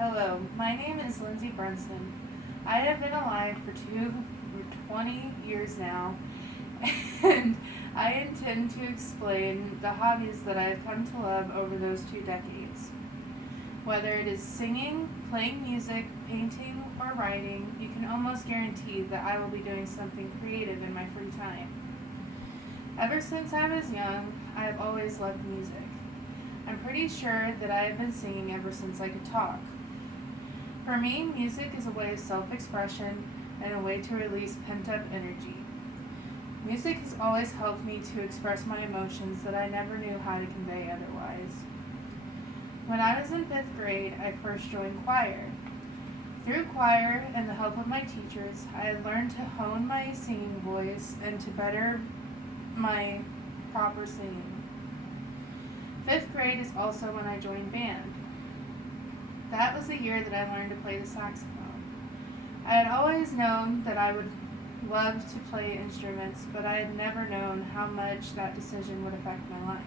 Hello, my name is Lyndsey Brunson. I have been alive for 20 years now, and I intend to explain the hobbies that I have come to love over those 2 decades. Whether it is singing, playing music, painting, or writing, you can almost guarantee that I will be doing something creative in my free time. Ever since I was young, I have always loved music. I'm pretty sure that I have been singing ever since I could talk. For me, music is a way of self-expression and a way to release pent-up energy. Music has always helped me to express my emotions that I never knew how to convey otherwise. When I was in 5th grade, I first joined choir. Through choir and the help of my teachers, I had learned to hone my singing voice and to better my proper singing. 5th grade is also when I joined band. That was the year that I learned to play the saxophone. I had always known that I would love to play instruments, but I had never known how much that decision would affect my life.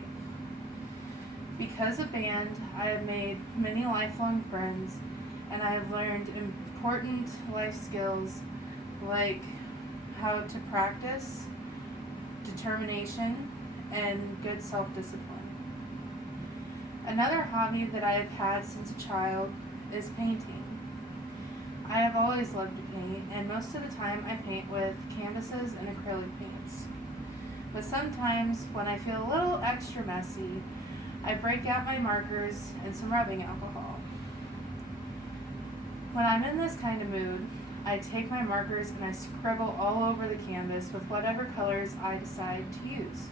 Because of band, I have made many lifelong friends, and I have learned important life skills like how to practice, determination, and good self-discipline. Another hobby that I have had since a child is painting. I have always loved to paint, and most of the time I paint with canvases and acrylic paints. But sometimes, when I feel a little extra messy, I break out my markers and some rubbing alcohol. When I'm in this kind of mood, I take my markers and I scribble all over the canvas with whatever colors I decide to use.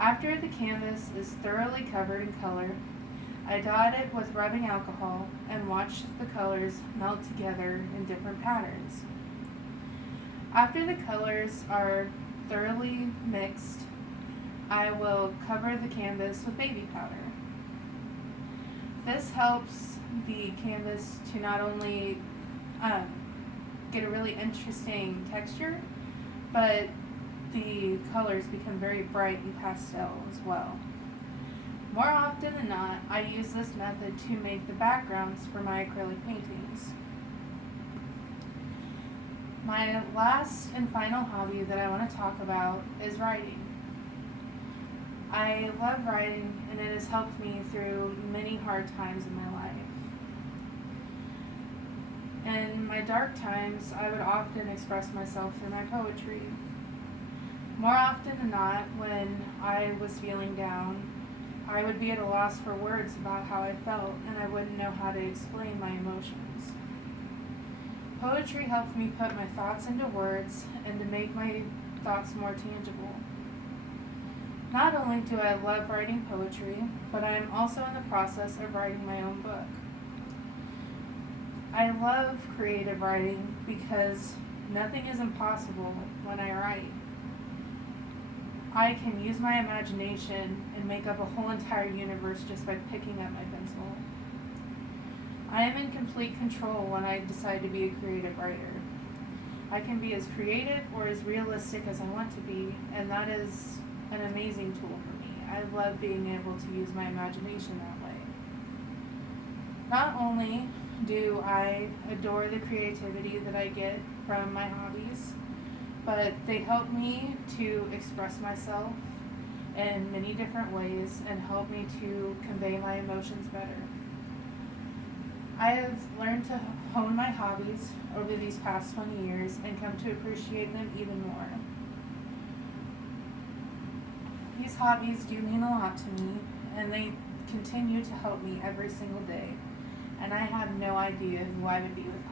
After the canvas is thoroughly covered in color, I dot it with rubbing alcohol and watch the colors melt together in different patterns. After the colors are thoroughly mixed, I will cover the canvas with baby powder. This helps the canvas to not only get a really interesting texture, but the colors become very bright and pastel as well. More often than not, I use this method to make the backgrounds for my acrylic paintings. My last and final hobby that I want to talk about is writing. I love writing, and it has helped me through many hard times in my life. In my dark times, I would often express myself through my poetry. More often than not, when I was feeling down, I would be at a loss for words about how I felt, and I wouldn't know how to explain my emotions. Poetry helped me put my thoughts into words and to make my thoughts more tangible. Not only do I love writing poetry, but I am also in the process of writing my own book. I love creative writing because nothing is impossible when I write. I can use my imagination and make up a whole entire universe just by picking up my pencil. I am in complete control when I decide to be a creative writer. I can be as creative or as realistic as I want to be, and that is an amazing tool for me. I love being able to use my imagination that way. Not only do I adore the creativity that I get from my hobbies, but they help me to express myself in many different ways and help me to convey my emotions better. I have learned to hone my hobbies over these past 20 years and come to appreciate them even more. These hobbies do mean a lot to me, and they continue to help me every single day, and I have no idea who I would be without